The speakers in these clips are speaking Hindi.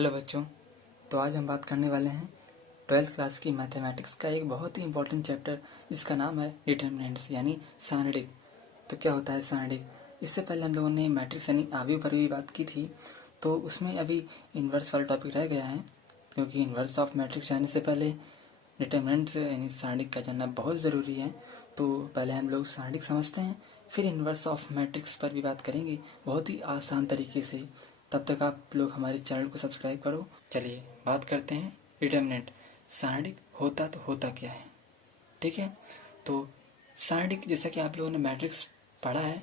हेलो बच्चों। तो आज हम बात करने वाले हैं 12th क्लास की मैथमेटिक्स का एक बहुत ही इंपॉर्टेंट चैप्टर जिसका नाम है डिटर्मिनेंट्स यानी सारणिक। तो क्या होता है सारणिक? इससे पहले हम लोगों ने मैट्रिक्स यानी आव्यूह पर भी बात की थी, तो उसमें अभी इन्वर्स वाला टॉपिक रह गया है, क्योंकि इन्वर्स ऑफ मैट्रिक्स जानने से पहले डिटर्मिनेंट्स यानी सारणिक का जानना बहुत ज़रूरी है। तो पहले हम लोग सारणिक समझते हैं, फिर इन्वर्स ऑफ मैट्रिक्स पर भी बात करेंगे बहुत ही आसान तरीके से। तब तक आप लोग हमारे चैनल को सब्सक्राइब करो। चलिए बात करते हैं डिटर्मिनेंट। सारणिक होता तो होता क्या है, ठीक है? तो सारणिक जैसा कि आप लोगों ने मैट्रिक्स पढ़ा है,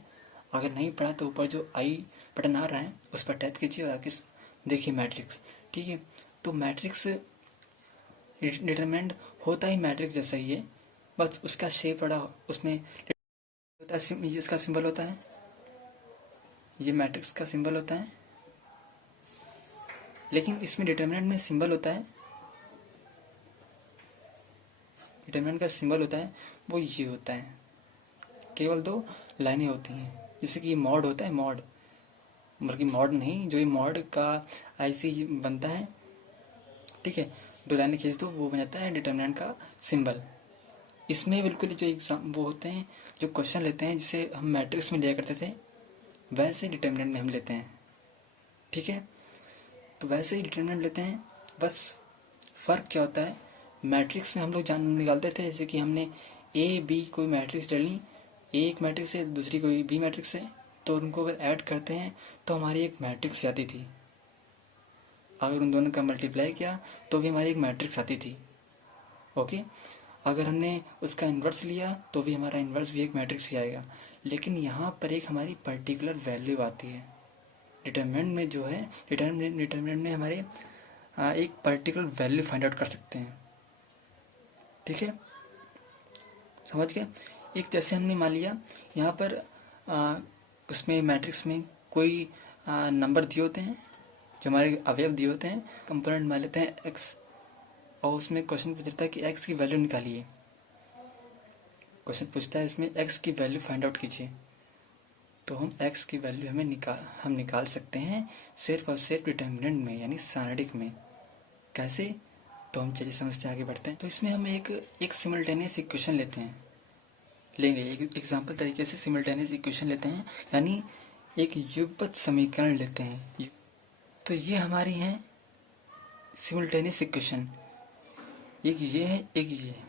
अगर नहीं पढ़ा तो ऊपर जो आई बटन आ रहा है उस पर टैप कीजिए और आगे देखिए मैट्रिक्स, ठीक है? तो मैट्रिक्स डिटरमिनेंट होता ही मैट्रिक्स जैसा ही है, बस उसका शेप बड़ा उसमें होता है। ये इसका सिंबल होता है, ये मैट्रिक्स का सिंबल होता है, लेकिन इसमें डिटरमिनेंट में सिंबल होता है। डिटरमिनेंट का सिंबल होता है वो ये होता है, केवल दो लाइनें होती हैं, जैसे कि मॉड होता है, मॉड बल्कि मॉड नहीं, जो ये मॉड का आईसी बनता है, ठीक है? दो लाइनें खींच दो वो बन जाता है डिटरमिनेंट का सिंबल। इसमें बिल्कुल जो एग्जाम वो होते हैं, जो क्वेश्चन लेते हैं जिसे हम मैट्रिक्स में लिया करते थे, वैसे डिटरमिनेंट में हम लेते हैं, ठीक है? तो वैसे ही डिटरमिनेंट लेते हैं, बस फ़र्क क्या होता है, मैट्रिक्स में हम लोग जान निकालते थे, जैसे कि हमने ए बी कोई मैट्रिक्स ले ली, एक मैट्रिक्स है दूसरी कोई बी मैट्रिक्स है, तो उनको अगर ऐड करते हैं तो हमारी एक मैट्रिक्स आती थी। अगर उन दोनों का मल्टीप्लाई किया तो भी हमारी एक मैट्रिक्स आती थी, ओके? अगर हमने उसका इन्वर्स लिया तो भी हमारा इन्वर्स भी एक मैट्रिक्स ही आएगा। लेकिन यहाँ पर एक हमारी पर्टिकुलर वैल्यू आती है डिटरमिनेंट में, जो है डिटरमिनेंट में हमारे एक पर्टिकुलर वैल्यू फाइंड आउट कर सकते हैं, ठीक है? समझ गए? एक जैसे हमने मान लिया यहाँ पर उसमें मैट्रिक्स में कोई नंबर दिए होते हैं, जो हमारे अवयव दिए होते हैं, कंपोनेंट मान लेते हैं एक्स, और उसमें क्वेश्चन पूछता है कि एक्स की वैल्यू निकालिए। क्वेश्चन पूछता है इसमें एक्स की वैल्यू फाइंड आउट कीजिए, तो हम एक्स की वैल्यू हम निकाल सकते हैं सिर्फ और सिर्फ डिटर्मिनेंट में यानी सारणिक में। कैसे? तो हम चलिए समझते हैं, आगे बढ़ते हैं। तो इसमें हम एक सिमल्टेनियस इक्वेशन लेंगे एक एग्जाम्पल तरीके से सिमल्टेनियस इक्वेशन लेते हैं, यानी एक युगपत समीकरण लेते हैं। तो ये हमारी हैं सिमल्टेनियस इक्वेशन, एक ये है एक ये है,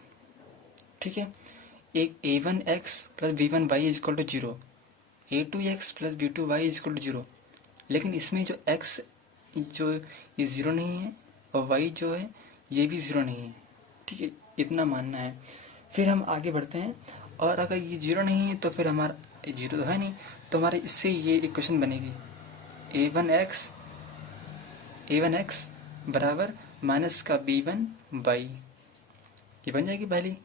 ठीक है? एक a1x plus b1y is equal to 0, a2x plus b2y is equal to 0, लेकिन इसमें जो x जो ये 0 नहीं है और y जो है ये भी 0 नहीं है, ठीक है? इतना मानना है। फिर हम आगे बढ़ते हैं, और अगर ये 0 नहीं है तो फिर हमारा 0 तो है नहीं, तो हमारे इससे ये इक्वेशन बनेगी a1x बराबर माइनस का b1y, ये बन जाएगी पहली।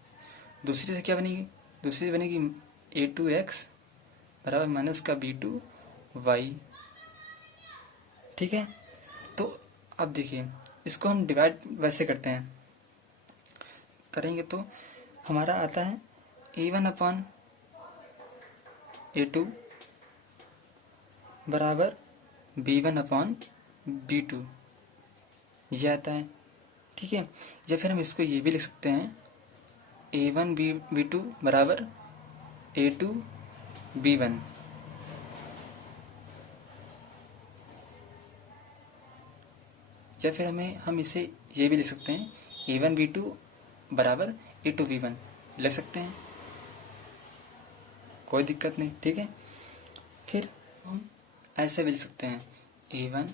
दूसरी से क्या बनेगी? दूसरी से बनेगी a2x बराबर माइनस का b2y, ठीक है? तो अब देखिए, इसको हम डिवाइड वैसे करेंगे तो हमारा आता है a1 अपॉन a2 बराबर b1 अपॉन b2, ये आता है, ठीक है? या फिर हम इसको ये भी लिख सकते हैं a1 b2 बराबर a2 b1, या फिर हम इसे ये भी लिख सकते हैं a1 b2 बराबर a2 b1, लिख सकते हैं, कोई दिक्कत नहीं, ठीक है? फिर हम ऐसे भी लिख सकते हैं a1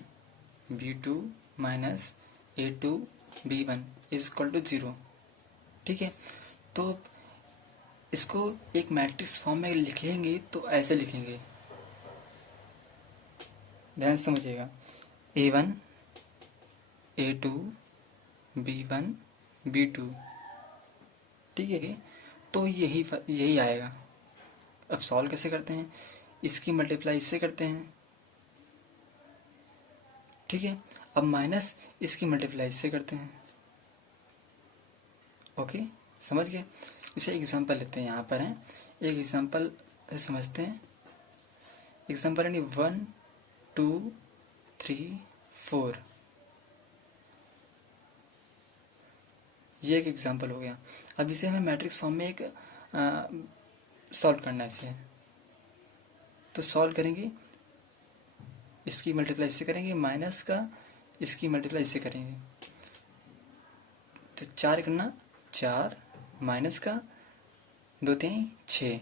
b2 minus a2 b1 is equal to 0, ठीक है? तो इसको एक मैट्रिक्स फॉर्म में लिखेंगे तो ऐसे लिखेंगे, ध्यान से समझिएगा, a1 a2 b1 b2, ठीक है? तो यही आएगा। अब सॉल्व कैसे करते हैं? इसकी मल्टीप्लाई इससे करते हैं, ठीक है? अब माइनस इसकी मल्टीप्लाई इससे करते हैं, ओके? समझ गए? इसे एग्जांपल लेते हैं, यहाँ पर है एक एग्जांपल समझते हैं। एग्जांपल यानी 1 2 3 4, ये एक एग्जांपल हो गया। अब इसे हमें मैट्रिक्स फॉर्म में एक सॉल्व करना है इसे। तो सॉल्व करेंगे, इसकी मल्टीप्लाई इससे करेंगे, माइनस का इसकी मल्टीप्लाई इससे करेंगे। तो 4 करना 4, माइनस का 2 3 6,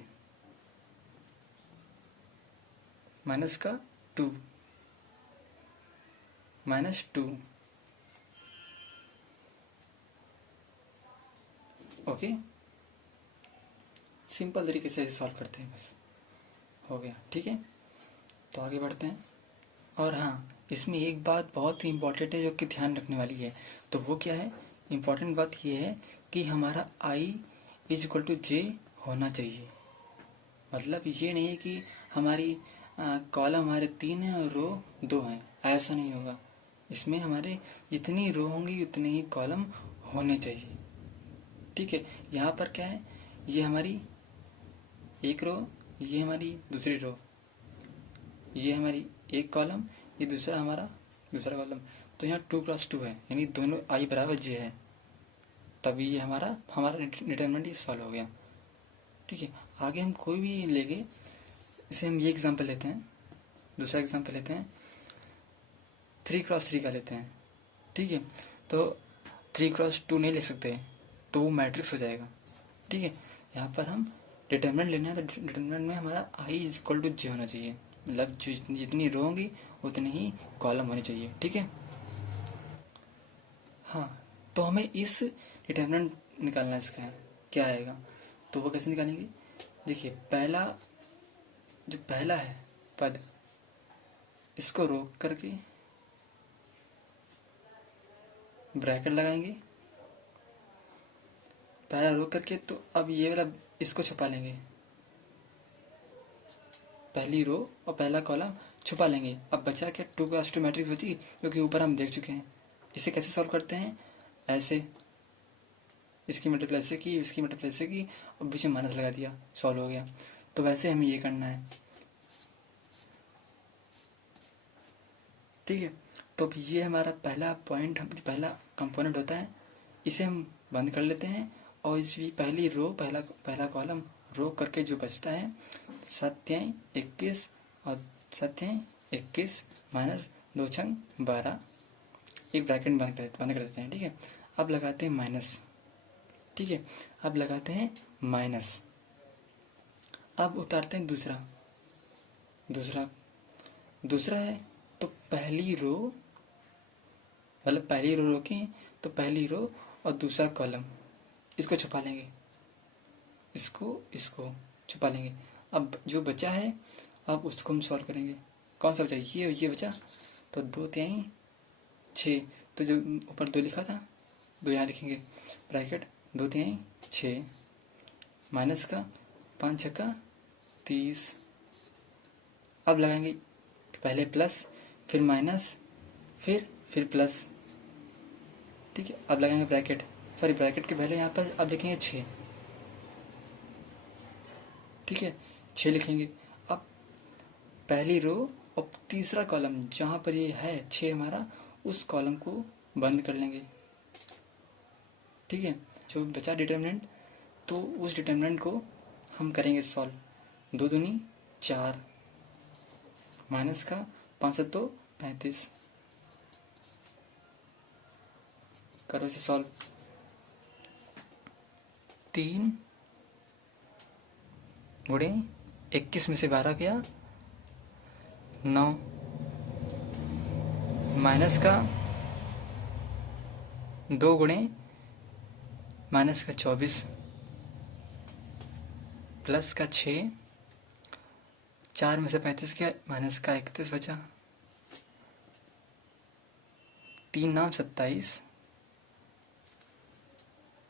माइनस का 2, -2। ओके, सिंपल तरीके से सॉल्व करते हैं, बस हो गया। ठीक है, तो आगे बढ़ते हैं। और हाँ, इसमें एक बात बहुत ही इम्पोर्टेंट है जो कि ध्यान रखने वाली है। तो वो क्या है? इम्पोर्टेंट बात ये है कि हमारा i = j होना चाहिए। मतलब ये नहीं है कि हमारी कॉलम हमारे 3 हैं और रो 2 हैं, ऐसा नहीं होगा। इसमें हमारे जितनी रो होंगी उतने ही कॉलम होने चाहिए। ठीक है, यहाँ पर क्या है, ये हमारी एक रो, ये हमारी दूसरी रो, ये हमारी एक कॉलम, ये दूसरा हमारा दूसरा कॉलम। तो यहाँ 2 × 2 है, यानी दोनों i = j है। तभी ये हमारा डिटरमिनेंट ये सॉल्व हो गया। ठीक है, आगे हम कोई भी लेंगे, इसे हम ये एग्जांपल लेते हैं, दूसरा एग्जांपल लेते हैं, 3 × 3 का लेते हैं। ठीक है, तो 3 × 2 नहीं ले सकते, तो वो मैट्रिक्स हो जाएगा। ठीक है, यहाँ पर हम डिटरमिनेंट लेना है, तो डिटरमिनेंट में हमारा i = j होना चाहिए। मतलब जितनी रो होंगी उतनी ही कॉलम होनी चाहिए। ठीक है, हाँ, तो हमें इस डिटरमिनेंट निकालना है, इसका क्या आएगा। तो वो कैसे निकालेंगे? देखिए, जो पहला है पद, इसको रोक करके ब्रैकेट लगाएंगे, पहला रोक करके। तो अब ये वाला इसको छुपा लेंगे, पहली रो और पहला कॉलम छुपा लेंगे। अब बचा क्या? 2 × 2 मैट्रिक्स बची, जो कि ऊपर हम देख चुके हैं। इसे कैसे सॉल्व करते हैं? ऐसे, इसकी मल्टीप्लाई से की, इसकी मल्टीप्लाई से की, और बीच में माइनस लगा दिया, सॉल्व हो गया। तो वैसे हमें ये करना है। ठीक है, तो अब ये हमारा पहला पॉइंट, पहला कंपोनेंट होता है। इसे हम बंद कर लेते हैं, और इसकी पहली रो, पहला कॉलम रो करके जो बचता है 7 21 और 7 21 -2 6 12, एक ब्रैकेट बंद कर देते हैं। ठीक है, अब लगाते हैं माइनस। ठीक है, अब लगाते हैं माइनस। अब उतारते हैं दूसरा है। तो पहली रो, मतलब पहली रो रोकें, तो पहली रो और दूसरा कॉलम इसको छुपा लेंगे, इसको छुपा लेंगे। अब जो बचा है, अब उसको हम सॉल्व करेंगे। कौन सा बचा? ये बचा। तो 2 3 6, तो जो ऊपर 2 लिखा था, 2 यहाँ लिखेंगे, ब्रैकेट 2 3 6, माइनस का 5 6 30। अब लगाएंगे, पहले प्लस, फिर माइनस, फिर प्लस। ठीक है, अब लगाएंगे ब्रैकेट, सॉरी ब्रैकेट के पहले यहाँ पर अब लिखेंगे 6। ठीक है, 6 लिखेंगे। अब पहली रो और तीसरा कॉलम जहाँ पर ये है 6 हमारा, उस कॉलम को बंद कर लेंगे। ठीक है, जो बचा डिटरमिनेंट, तो उस डिटरमिनेंट को हम करेंगे सॉल्व। 2 दूनी 4, माइनस का 5 7 35, करो इसे सॉल्व। 3 गुणे 21 में से 12 गया 9, माइनस का 2 गुणे माइनस का 24, प्लस का 6, 4 में से 35 गया, माइनस का 31 बचा, 3 9 27,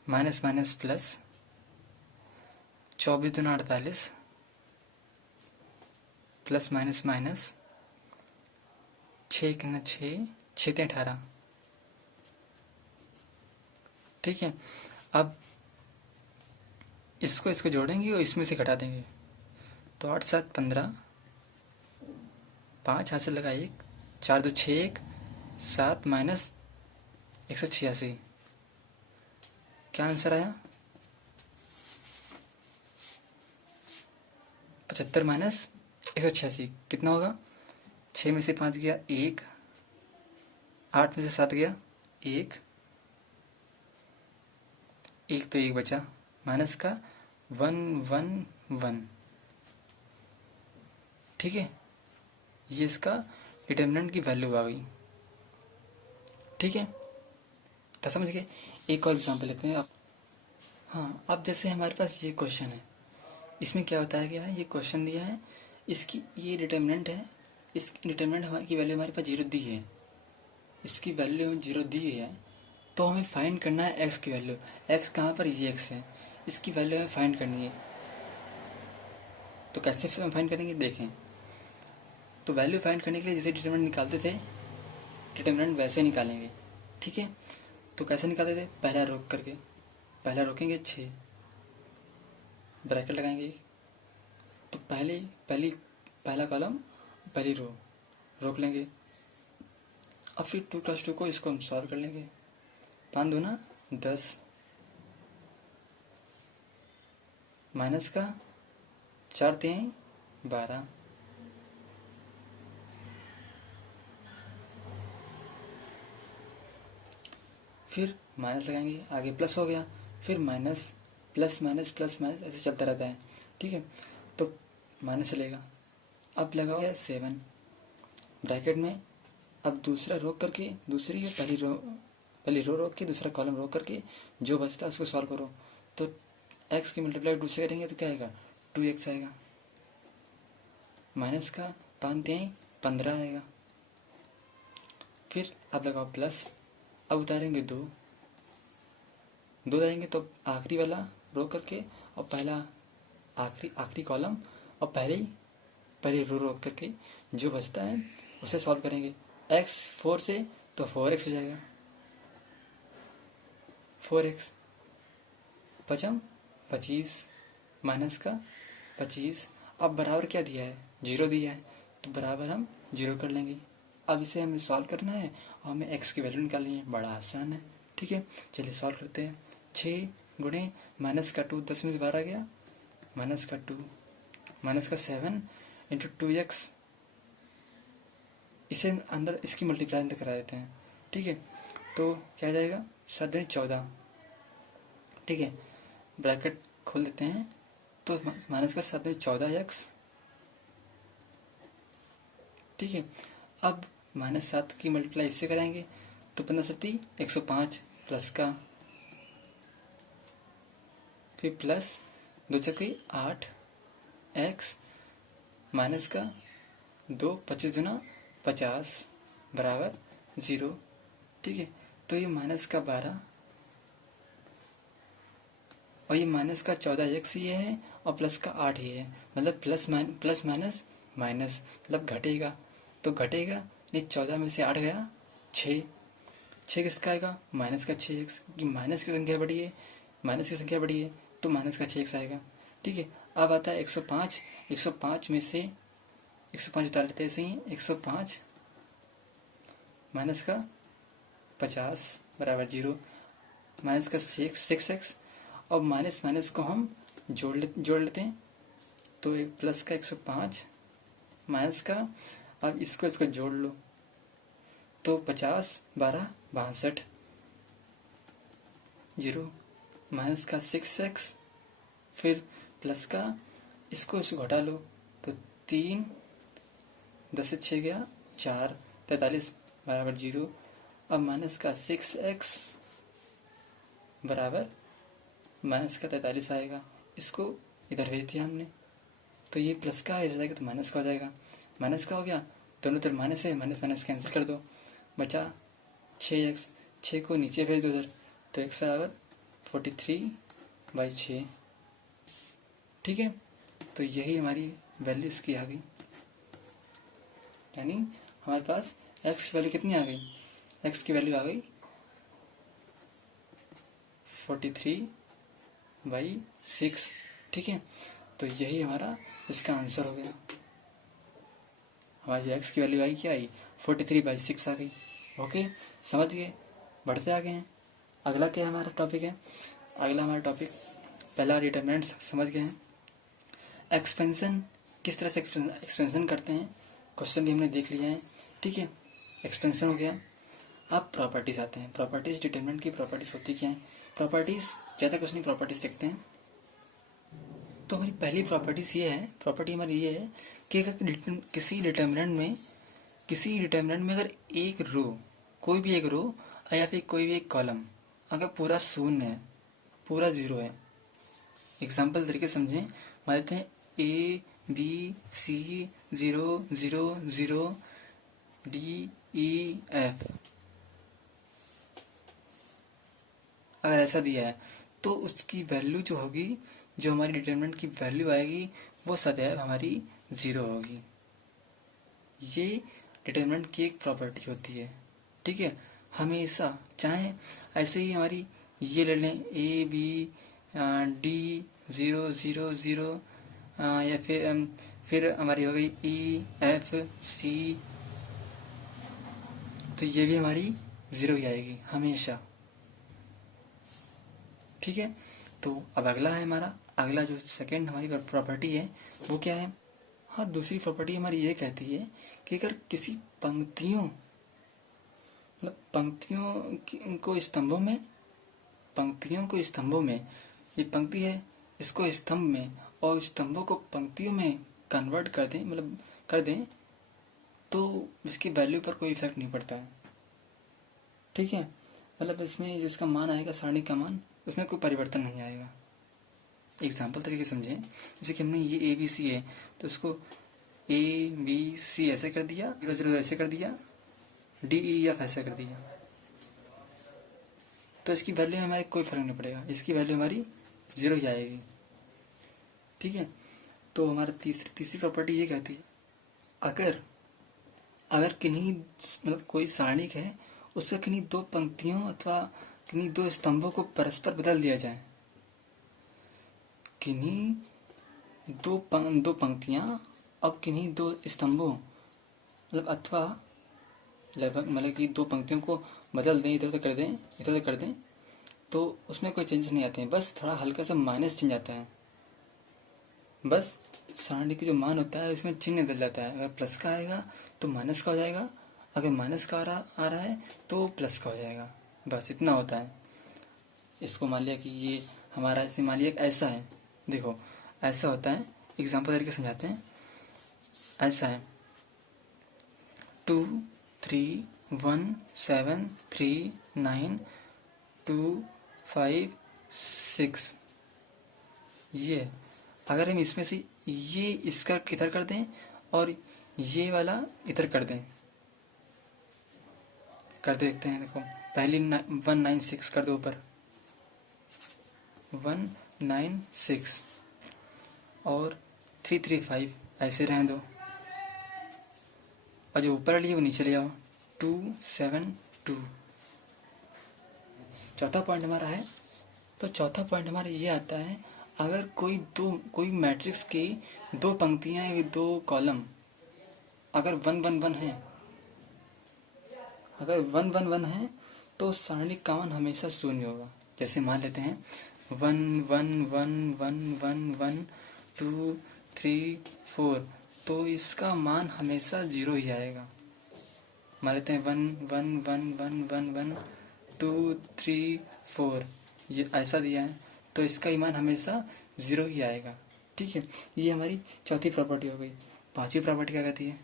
माइनस माइनस प्लस, 24 दूना 48, प्लस माइनस माइनस, 6 करना 6 6 18। ठीक है, अब इसको जोड़ेंगे और इसमें से घटा देंगे। तो 8 7 15, 5 हाथ से लगा 1, 4 2 6 1 7 -186, क्या आंसर आया? 75 माइनस 186 कितना होगा? 6 में से 5 गया 1, 8 में से 7 गया 1, एक तो 1 बचा, माइनस का 111। ठीक है, ये इसका डिटर्मिनेंट की वैल्यू आ गई। ठीक है, तो समझ गए। एक और एग्जाम्पल लेते हैं आप। हाँ, अब जैसे हमारे पास ये क्वेश्चन है, इसमें क्या बताया गया है, ये क्वेश्चन दिया है, इसकी ये डिटर्मिनेंट है, इस डिटर्मिनेंट हमारी की वैल्यू हमारे पास 0 दी है, इसकी वैल्यू 0 दी है, तो हमें फाइंड करना है एक्स की वैल्यू। एक्स कहाँ पर? ये एक्स है, इसकी वैल्यू हमें फाइंड करनी है। तो कैसे हम फाइंड करेंगे देखें। तो वैल्यू फाइंड करने के लिए जैसे डिटर्मिनेंट निकालते थे, डिटर्मिनेंट वैसे निकालेंगे। ठीक है, तो कैसे निकालते थे? पहला रोक करके, पहला रोकेंगे 6, ब्रैकेट लगाएंगे, तो पहला कॉलम पहली रो रोक लेंगे। अब फिर 2 + 2 को इसको हम सॉल्व कर लेंगे। 5 दूना 10, माइनस का 4 3 12, फिर माइनस लगाएंगे, आगे प्लस हो गया, फिर minus plus minus plus minus ऐसे चलता रहता है। ठीक है, तो माइनस चलेगा। अब लगा हुआ है 7 ब्रैकेट में, अब दूसरा रोक करके, दूसरी या पहली रो रोक के दूसरा कॉलम रोक करके जो बचता है उसको सॉल्व करो। तो x की मल्टीप्लाई 2 से करेंगे तो क्या आएगा? 2x आएगा, माइनस का 5 3 15 आएगा, फिर अब लगाओ प्लस, अब उतारेंगे 2 उतारेंगे तो आखिरी वाला रो करके और पहला आखिरी कॉलम और पहली रो रोक करके जो बचता है उसे सॉल्व करेंगे। x 4 से तो 4x हो जाएगा, 4x 5 25 माइनस का 25। अब बराबर क्या दिया है? 0 दिया है, तो बराबर हम 0 कर लेंगे। अब इसे हमें सॉल्व करना है और हमें x की वैल्यू निकालनी है, बड़ा आसान है। ठीक है, चलिए सॉल्व करते हैं। 6 गुणे माइनस का 2, 10 में से 12 गया, माइनस का 2 माइनस का 7 इंटू 2x, इसे अंदर इसकी मल्टीप्लाई अंदर करा देते हैं। ठीक है, तो क्या जाएगा? 7 दूनी 14। ठीक है, ब्रैकेट खोल देते हैं, तो माइनस का 7 दूनी 14x। ठीक है, अब -7 की मल्टीप्लाई इससे कराएंगे तो 15 7 105 प्लस का, फिर प्लस 2 चक्री 8 x माइनस का 2 25 दूना 50 बराबर 0। ठीक है, तो ये माइनस का 12 और ये माइनस का 14x ये है और प्लस का 8 ये है, मतलब प्लस माइनस माइनस मतलब घटेगा, तो घटेगा नहीं, 14 में से 8 गया 6 किसका आएगा? माइनस का 6x, क्योंकि माइनस की संख्या बड़ी है, तो माइनस का 6x आएगा। ठीक है, अब आता है 105, 105 में से 105 उतार लेते हैं, ऐसे ही 105 माइनस का 50 बराबर 0, माइनस का 6x, और माइनस माइनस को हम जोड़ लेते हैं, तो एक प्लस का 105 माइनस का, अब इसको जोड़ लो तो 50 12 62 0, माइनस का 6x, फिर प्लस का इसको घटा लो तो 3 10 से 6 गया 4 43 बराबर 0। अब माइनस का 6x बराबर माइनस का 43 आएगा, इसको इधर भेज दिया हमने, तो ये प्लस का इधर जाएगा तो माइनस का हो जाएगा, माइनस का हो गया, दोनों तरफ माइनस है, माइनस माइनस कैंसिल कर दो, बचा 6x, 6 को नीचे भेज दो उधर, तो x बराबर 43/6। ठीक है, तो यही हमारी वैल्यू इसकी आ गई, यानी हमारे पास x की वैल्यू कितनी आ गई? x की वैल्यू आ गई 43/6। ठीक है, तो यही हमारा इसका आंसर हो गया। हमारी x की वैल्यू आई, क्या आई? 43/6 आ गई। ओके, समझ गए? बढ़ते आगे हैं, अगला क्या हमारा टॉपिक है? अगला हमारा टॉपिक, पहला डिटरमिनेंट समझ गए हैं। एक्सपेंशन, किस तरह से एक्सपेंशन करते हैं, क्वेश्चन भी हमने देख लिया है, ठीक है। एक्सपेंशन हो गया। अब प्रॉपर्टीज आते हैं। प्रॉपर्टीज, डिटरमिनेंट की प्रॉपर्टीज होती क्या है। प्रॉपर्टीज, ज़्यादा कुछ नहीं, प्रॉपर्टीज देखते हैं। तो हमारी पहली प्रॉपर्टीज ये है, प्रॉपर्टी हमारी ये है कि अगर किसी डिटरमिनेंट में अगर एक रो, कोई भी एक रो या फिर कोई भी एक कॉलम अगर पूरा शून्य है, पूरा जीरो है। एग्जाम्पल तरीके समझें, मान लेते हैं ABC 0 0 0 DEF, अगर ऐसा दिया है तो उसकी वैल्यू जो होगी, जो हमारी डिटरमिनेंट की वैल्यू आएगी, वो सदैव हमारी जीरो होगी। ये डिटरमिनेंट की एक प्रॉपर्टी होती है, ठीक है। हमेशा, चाहे ऐसे ही हमारी ये ले लें ABD 0 0 0, या फिर हमारी हो गई EFC, तो ये भी हमारी जीरो ही आएगी हमेशा, ठीक है। तो अब अगला है हमारा, अगला जो सेकंड हमारी प्रॉपर्टी है वो क्या है। हाँ, दूसरी प्रॉपर्टी हमारी ये कहती है कि अगर किसी पंक्तियों, मतलब पंक्तियों को स्तंभों में, ये पंक्ति है, इसको स्तंभ में और स्तंभों को पंक्तियों में कन्वर्ट कर दें, मतलब कर दें, तो इसकी वैल्यू पर कोई इफेक्ट नहीं पड़ता है, ठीक है। मतलब इसमें जो इसका मान आएगा, सारणी का मान, उसमें कोई परिवर्तन नहीं आएगा। एग्जाम्पल तरीके समझें, जैसे कि हमने ये ABC है तो इसको ABC ऐसे कर दिया, 0 0 ऐसे कर दिया, DEF ऐसे कर दिया, तो इसकी वैल्यू में हमारे कोई फर्क नहीं पड़ेगा, इसकी वैल्यू हमारी जीरो ही आएगी, ठीक है। तो हमारा तीसरी प्रॉपर्टी ये कहती है, अगर किन्हीं, मतलब कोई सारणिक है, उससे किन्हीं दो पंक्तियों अथवा किन्हीं दो स्तंभों को परस्पर बदल दिया जाए, किन्हीं दो पंक्तियां और किन्हीं दो स्तंभों, मतलब अथवा लगभग, मतलब कि दो पंक्तियों को बदल दें, इधर उधर कर दें, तो उसमें कोई चेंजेस नहीं आते हैं, बस थोड़ा हल्का सा माइनस चिन्ह आता है, बस सारणी की जो मान होता है उसमें चिन्ह बदल जाता है। अगर प्लस का आएगा तो माइनस का हो जाएगा, अगर माइनस का आ रहा है तो प्लस का हो जाएगा, बस इतना होता है। इसको मान लिया कि ये हमारा, इसे मान लिया ऐसा है, देखो ऐसा होता है। एग्जाम्पल तरीके समझाते हैं, ऐसा है 2 3 1 7 3 9 2 5 6, ये अगर हम इसमें से ये इसका इधर कर दें और ये वाला इधर कर दें, कर देखते हैं। देखो पहली 196 कर दो, ऊपर 196 और 335 ऐसे रहने दो, और जो ऊपर वाली है वो नीचे ले आओ, 272। चौथा पॉइंट हमारा है, तो चौथा पॉइंट हमारा ये आता है, अगर कोई मैट्रिक्स की दो पंक्तियां या दो कॉलम अगर 1 1 1 है, अगर 1 1 1 है तो सारणी का मान हमेशा शून्य होगा। जैसे मान लेते हैं 1 1 1 1 1 1 2 3 4, तो इसका मान हमेशा जीरो ही आएगा। मान लेते हैं 1 1 1 1 1 1 2 3 4, ये ऐसा दिया है तो इसका मान हमेशा जीरो ही आएगा, ठीक है। ये हमारी चौथी प्रॉपर्टी हो गई। पांचवी प्रॉपर्टी क्या कहती है,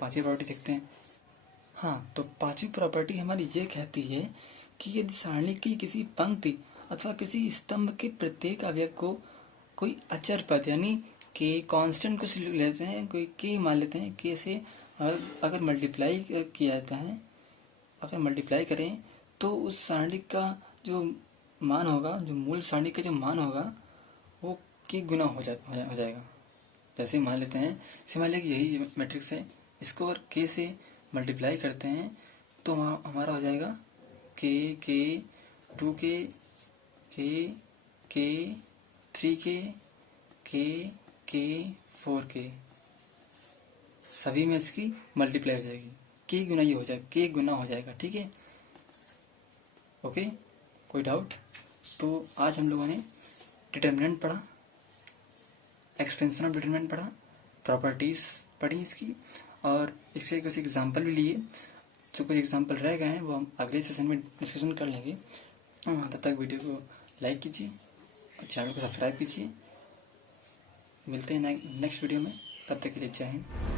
पांचवी प्रॉपर्टी देखते हैं। हाँ, तो पांचवी प्रॉपर्टी हमारी ये कहती है कि यदि सारणी की किसी पंक्ति अथवा किसी स्तंभ के प्रत्येक अवयव को कोई अचर पद यानी के कांस्टेंट कुछ लेते हैं, कोई के मान लेते हैं, के से अगर मल्टीप्लाई किया जाता है, अगर मल्टीप्लाई करें तो उस सारणी का जो मान होगा, जो मूल सारणी का जो मान होगा वो के गुना हो जाएगा। जैसे मान लेते हैं, जैसे मान लिया यही मैट्रिक्स है, इसको अगर के से मल्टीप्लाई करते हैं तो हमारा हो जाएगा के 2 के 3 के 4 के, सभी में इसकी मल्टीप्लाई हो जाएगी, के गुना हो जाएगा, ठीक है। ओके, कोई डाउट? तो आज हम लोगों ने डिटर्मिनेंट पढ़ा, एक्सपेंशन ऑफ डिटर्मिनेंट पढ़ा, प्रॉपर्टीज पढ़ी इसकी, और इससे कुछ एग्जाम्पल भी लिए। जो कुछ एग्जाम्पल रह गए हैं वो हम अगले सेशन में डिस्कशन कर लेंगे। तब तक वीडियो को लाइक कीजिए और चैनल को सब्सक्राइब कीजिए। मिलते हैं नेक्स्ट वीडियो में, तब तक के लिए जय हिंद।